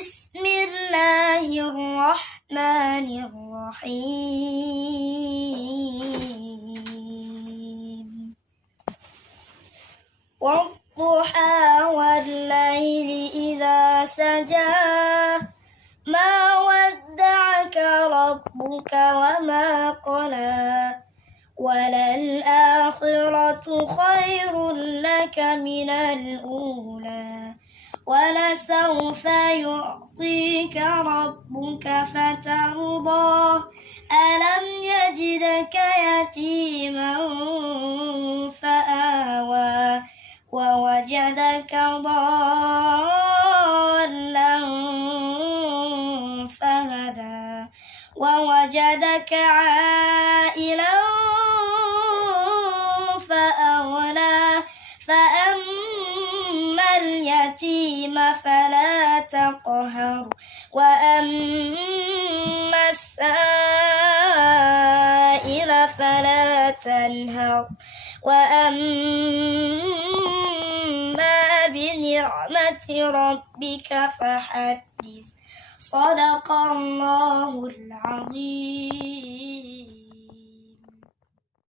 بسم الله الرحمن الرحيم والضحى والليل إذا سجى ما ودعك ربك وما قلى وللآخرة خير لك من الأولى ولسوف يعطيك ربك فترضى ألم يجدك يتيما فآوى ووجدك ضالا فهدى ووجدك عائلا فأغنى فأما اليتيم فلا تقهر وأما السائل فلا تنهر وأما بنعمة ربك فحدث صدق الله العظيم.